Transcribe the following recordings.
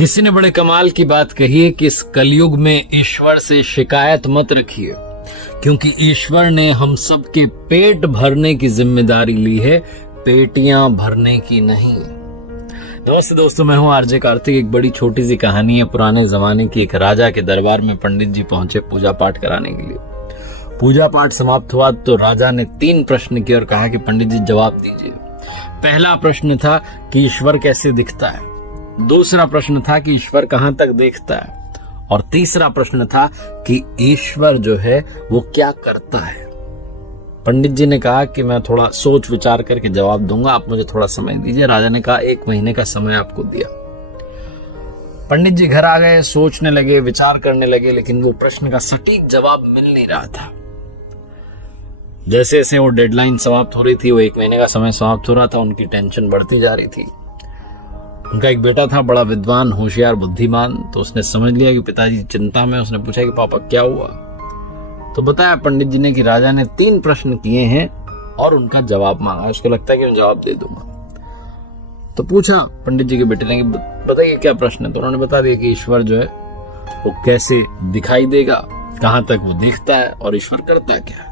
किसी ने बड़े कमाल की बात कही है कि इस कलयुग में ईश्वर से शिकायत मत रखिए, क्योंकि ईश्वर ने हम सबके पेट भरने की जिम्मेदारी ली है, पेटियां भरने की नहीं। नमस्ते दोस्तों, मैं हूं आरजे कार्तिक। एक बड़ी छोटी सी कहानी है पुराने जमाने की। एक राजा के दरबार में पंडित जी पहुंचे पूजा पाठ कराने के लिए। पूजा पाठ समाप्त हुआ तो राजा ने 3 प्रश्न किए और कहा कि पंडित जी जवाब दीजिए। पहला प्रश्न था कि ईश्वर कैसे दिखता है, दूसरा प्रश्न था कि ईश्वर कहां तक देखता है, और तीसरा प्रश्न था कि ईश्वर जो है वो क्या करता है। पंडित जी ने कहा कि मैं थोड़ा सोच विचार करके जवाब दूंगा, आप मुझे थोड़ा समय दीजिए। राजा ने कहा 1 महीने का समय आपको दिया। पंडित जी घर आ गए, सोचने लगे, विचार करने लगे, लेकिन वो प्रश्न का सटीक जवाब मिल नहीं रहा था। जैसे जैसे वो डेडलाइन समाप्त हो रही थी, वो 1 महीने का समय समाप्त हो रहा था, उनकी टेंशन बढ़ती जा रही थी। उनका एक बेटा था, बड़ा विद्वान, होशियार, बुद्धिमान। तो उसने समझ लिया कि पिताजी चिंता में। उसने पूछा कि पापा क्या हुआ। तो बताया पंडित जी ने कि राजा ने 3 प्रश्न किए हैं और उनका जवाब मांगा। उसको लगता है कि मैं जवाब दे दूंगा। तो पूछा पंडित जी के बेटे ने कि बताइए क्या प्रश्न है। तो उन्होंने बता दिया कि ईश्वर जो है वो कैसे दिखाई देगा, कहां तक वो देखता है और ईश्वर करता क्या है।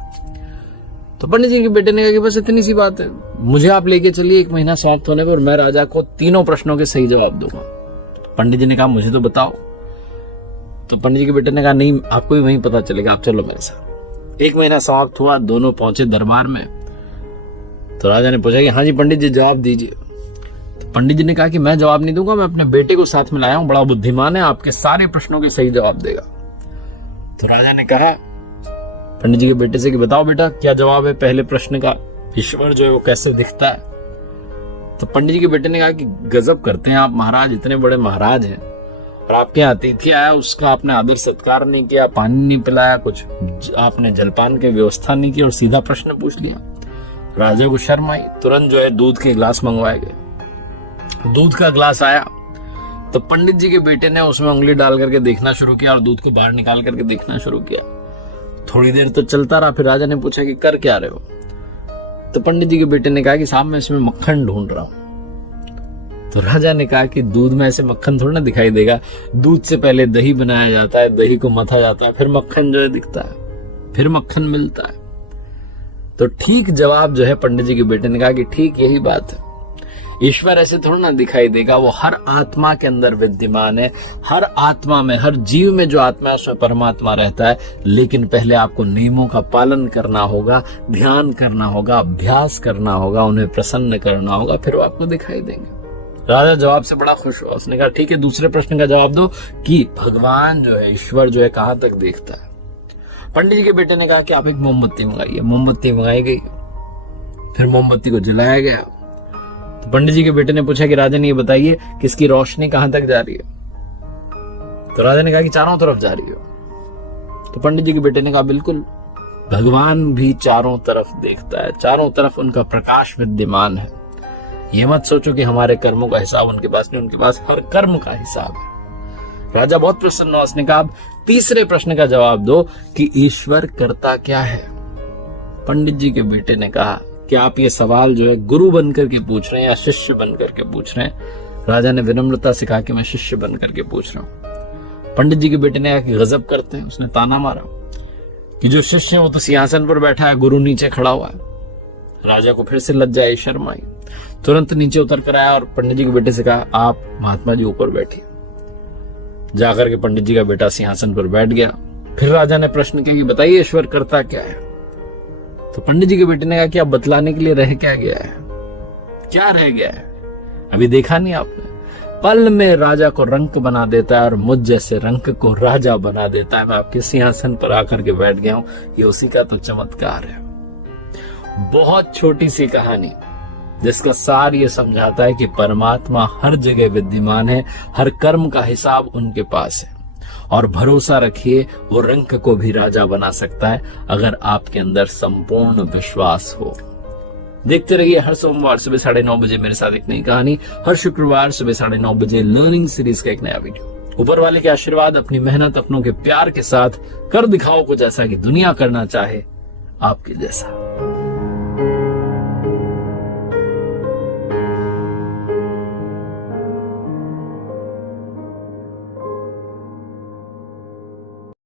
तो पंडित जी के बेटे ने कहा कि बस इतनी सी बात है, मुझे आप लेके चलिए 1 महीना समाप्त होने पर, मैं राजा को 3 प्रश्नों के सही जवाब दूंगा। तो पंडित जी ने कहा मुझे तो बताओ। तो पंडित जी के बेटे ने कहा नहीं, आपको भी वहीं पता चलेगा, आप चलो मेरे साथ। 1 महीना समाप्त हुआ, दोनों पहुंचे दरबार में। तो राजा ने पूछा कि हाँ जी पंडित जी जवाब दीजिए। तो पंडित जी ने कहा कि मैं जवाब नहीं दूंगा, मैं अपने बेटे को साथ में लाया हूं, बड़ा बुद्धिमान है, आपके सारे प्रश्नों के सही जवाब देगा। तो राजा ने कहा पंडित जी के बेटे से कि बताओ बेटा क्या जवाब है पहले प्रश्न का, ईश्वर जो है वो कैसे दिखता है। तो पंडित जी के बेटे ने कहा कि गजब करते हैं आप महाराज, इतने बड़े महाराज हैं और आपके यहाँ अतिथि आया, उसका आपने आदर सत्कार नहीं किया, पानी नहीं पिलाया, कुछ आपने जलपान की व्यवस्था नहीं की और सीधा प्रश्न पूछ लिया। राजा को शर्म आई, तुरंत जो है दूध के गिलास मंगवाए गए। दूध का गिलास आया तो पंडित जी के बेटे ने उसमें उंगली डाल करके देखना शुरू किया और दूध को बाहर निकाल करके देखना शुरू किया। थोड़ी देर तो चलता रहा, फिर राजा ने पूछा कि कर क्या रहे हो। तो पंडित जी के बेटे ने कहा कि साहब मैं इसमें मक्खन ढूंढ रहा हूं। तो राजा ने कहा कि दूध में ऐसे मक्खन थोड़ा ना दिखाई देगा, दूध से पहले दही बनाया जाता है, दही को मथा जाता है, फिर मक्खन जो है दिखता है, फिर मक्खन मिलता है। तो ठीक जवाब जो है पंडित जी के बेटे ने कहा कि ठीक यही बात है, ईश्वर ऐसे थोड़ा ना दिखाई देगा, वो हर आत्मा के अंदर विद्यमान है। हर आत्मा में, हर जीव में जो आत्मा है उसमें परमात्मा रहता है। लेकिन पहले आपको नियमों का पालन करना होगा, ध्यान करना होगा, अभ्यास करना होगा, उन्हें प्रसन्न करना होगा, फिर वो आपको दिखाई देंगे। राजा जवाब से बड़ा खुश हुआ। उसने कहा ठीक है, दूसरे प्रश्न का जवाब दो कि भगवान जो है, ईश्वर जो है कहां तक देखता है। पंडित जी के बेटे ने कहा कि आप एक मोमबत्ती मंगाइए। मोमबत्ती मंगाई गई, फिर मोमबत्ती को जलाया गया। तो पंडित जी के बेटे ने पूछा कि राजन ये बताइए कि इसकी रोशनी कहां तक जा रही है। तो राजा ने कहा कि चारों तरफ जा रही है। तो पंडित जी के बेटे ने कहा बिल्कुल, भगवान भी चारों तरफ देखता है, चारों तरफ उनका प्रकाश विद्यमान है। ये मत सोचो कि हमारे कर्मों का हिसाब उनके पास नहीं, उनके पास हर कर्म का हिसाब है। राजा बहुत प्रसन्न हुआ। उसने कहा तीसरे प्रश्न का जवाब दो कि ईश्वर करता क्या है। पंडित जी के बेटे ने कहा कि आप ये सवाल जो है गुरु बनकर के पूछ रहे हैं या शिष्य बनकर के पूछ रहे हैं। राजा ने विनम्रता से कहा कि मैं शिष्य बनकर के पूछ रहा हूं। पंडित जी के बेटे ने कहा कि गजब करते हैं। उसने ताना मारा कि जो शिष्य है वो तो सिंहासन पर बैठा है, गुरु नीचे खड़ा हुआ है। राजा को फिर से लज्जा आई, शर्म आई। तुरंत नीचे उतर कर आया और पंडित जी के बेटे से कहा आप महात्मा जी ऊपर बैठिए। जाकर के पंडित जी का बेटा सिंहासन पर बैठ गया। फिर राजा ने प्रश्न किया कि बताइए ईश्वर करता क्या है। तो पंडित जी के बेटे ने कहा कि आप बतलाने के लिए रह क्या गया है, क्या रह गया है, अभी देखा नहीं आपने। पल में राजा को रंक बना देता है और मुझ जैसे रंक को राजा बना देता है। मैं आपके सिंहासन पर आकर के बैठ गया हूं, ये उसी का तो चमत्कार है। बहुत छोटी सी कहानी जिसका सार ये समझाता है कि परमात्मा हर जगह विद्यमान है, हर कर्म का हिसाब उनके पास है। और भरोसा रखिए वो रंक को भी राजा बना सकता है अगर आपके अंदर संपूर्ण विश्वास हो। देखते रहिए हर सोमवार सुबह 9:30 बजे मेरे साथ एक नई कहानी, हर शुक्रवार सुबह 9:30 बजे लर्निंग सीरीज का एक नया वीडियो। ऊपर वाले के आशीर्वाद, अपनी मेहनत, अपनों के प्यार के साथ कर दिखाओ कुछ ऐसा कि दुनिया करना चाहे आपके जैसा।